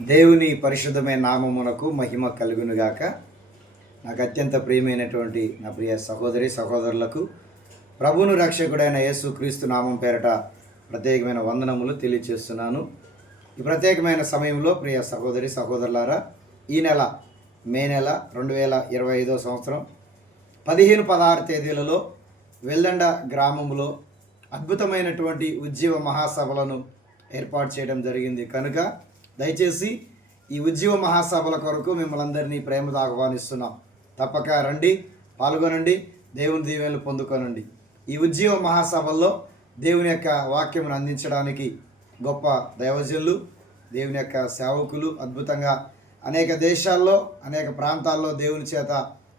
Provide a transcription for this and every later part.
దేవుని పరిశుద్ధమైన నామమునకు మహిమ కలుగునుగాక. నాకు అత్యంత ప్రియమైనటువంటి నా ప్రియ సహోదరి సహోదరులకు ప్రభువును రక్షకుడైన యేసు క్రీస్తు నామం పేరట ప్రత్యేకమైన వందనములు తెలియజేస్తున్నాను. ఈ ప్రత్యేకమైన సమయంలో ప్రియ సహోదరి సహోదరులారా, ఈ నెల మే నెల 2025 సంవత్సరం 15-16 తేదీలలో వెల్దండ గ్రామంలో అద్భుతమైనటువంటి ఉజ్జీవ మహాసభలను ఏర్పాటు చేయడం జరిగింది. కనుక దయచేసి ఈ ఉజ్జీవ మహాసభల కొరకు మిమ్మల్ని అందరినీ ప్రేమతో ఆహ్వానిస్తున్నాం. తప్పక రండి, పాల్గొనండి, దేవుని దీవెనలు పొందుకోనండి. ఈ ఉజ్జీవ మహాసభల్లో దేవుని యొక్క వాక్యమును అందించడానికి గొప్ప దైవజనులు, దేవుని యొక్క సేవకులు అద్భుతంగా అనేక దేశాల్లో అనేక ప్రాంతాల్లో దేవుని చేత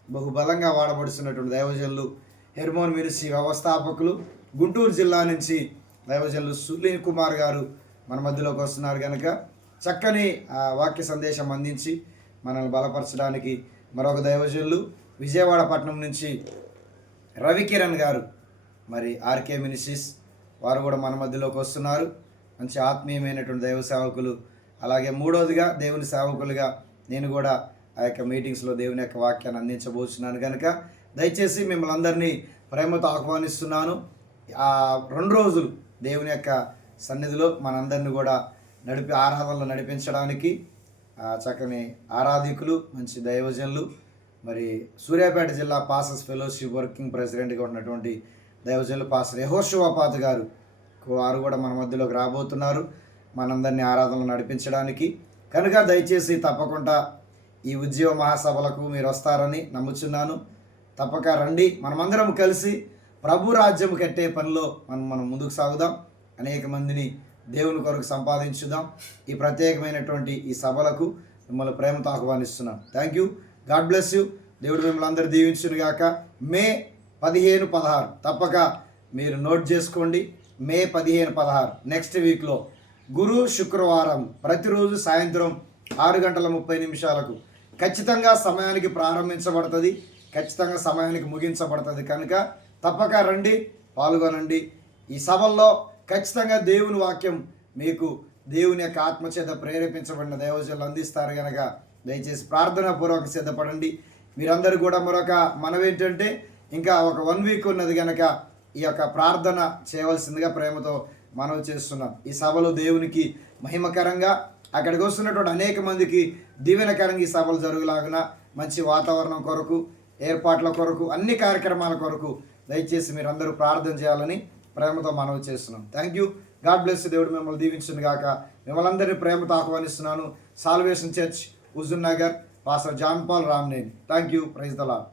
బహుబలంగా వాడబడుతున్నటువంటి దైవజనులు, హెర్మోన్ మినిస్ట్రీ వ్యవస్థాపకులు, గుంటూరు జిల్లా నుంచి దైవజనులు సులీన్ కుమార్ గారు మన మధ్యలోకి వస్తున్నారు. కనుక చక్కని వాక్య సందేశం అందించి మనల్ని బలపరచడానికి మరొక దైవజనులు విజయవాడ పట్టణం నుంచి రవికిరణ్ గారు, మరి ఆర్కే మినిస్ట్రీస్ వారు కూడా మన మధ్యలోకి వస్తున్నారు. మంచి ఆత్మీయమైనటువంటి దైవ సేవకులు. అలాగే మూడోదిగా దేవుని సేవకులుగా నేను కూడా ఆ యొక్క మీటింగ్స్లో దేవుని యొక్క వాక్యాన్ని అందించబోతున్నాను. కనుక దయచేసి మిమ్మల్ని అందరినీ ప్రేమతో ఆహ్వానిస్తున్నాను. 2 రోజులు దేవుని యొక్క సన్నిధిలో మనందరినీ కూడా ఆరాధనలు నడిపించడానికి చక్కని ఆరాధికులు, మంచి దైవజనులు, మరి సూర్యాపేట జిల్లా పాస్టర్స్ ఫెలోషిప్ వర్కింగ్ ప్రెసిడెంట్గా ఉన్నటువంటి దైవజనులు పాస్టర్ యెహోషువాపాత్ గారు వారు కూడా మన మధ్యలోకి రాబోతున్నారు మనందరినీ ఆరాధనలు నడిపించడానికి. కనుక దయచేసి తప్పకుండా ఈ ఉజ్జీవ మహాసభలకు మీరు వస్తారని నమ్ముచున్నాను. తప్పక రండి, మనమందరం కలిసి ప్రభు రాజ్యం కట్టే పనిలో మనం ముందుకు సాగుదాం. అనేక మందిని దేవుని కొరకు సంపాదించుదాం. ఈ ప్రత్యేకమైనటువంటి ఈ సభలకు మిమ్మల్ని ప్రేమతో ఆహ్వానిస్తున్నాం. Thank you. God bless you. దేవుడు మిమ్మల్ని అందరూ దీవించును గాక. మే 15-16 తప్పక మీరు నోట్ చేసుకోండి. మే 15-16 నెక్స్ట్ వీక్లో గురు శుక్రవారం ప్రతిరోజు సాయంత్రం 6:30 ఖచ్చితంగా సమయానికి ప్రారంభించబడుతుంది, ఖచ్చితంగా సమయానికి ముగించబడుతుంది. కనుక తప్పక రండి, పాల్గొనండి. ఈ సభల్లో ఖచ్చితంగా దేవుని వాక్యం మీకు దేవుని యొక్క ఆత్మచేత ప్రేరేపించబడిన దైవజనులు అందిస్తారు. కనుక దయచేసి ప్రార్థనాపూర్వక సిద్ధపడండి. మీరందరూ కూడా మరొక మనవేంటంటే ఇంకా ఒక 1 వీక్ ఉన్నది కనుక ఈ యొక్క ప్రార్థన చేయవలసిందిగా ప్రేమతో మనవి చేస్తున్నాం. ఈ సభలు దేవునికి మహిమకరంగా అక్కడికి వస్తున్నటువంటి అనేక మందికి దీవెనకరంగా ఈ సభలు జరుగులాగున మంచి వాతావరణం కొరకు, ఏర్పాట్ల కొరకు, అన్ని కార్యక్రమాల కొరకు దయచేసి మీరందరూ ప్రార్థన చేయాలని ప్రేమతో మనవి చేస్తున్నాం. Thank you. God bless. దేవుడు మిమ్మల్ని దీవించును గాక. మిమ్మల్ని అందరినీ ప్రేమతో ఆహ్వానిస్తున్నాను. Salvation church, Huzur Nagar, pastor John Paul Ramneni. Thank you. Praise the lord.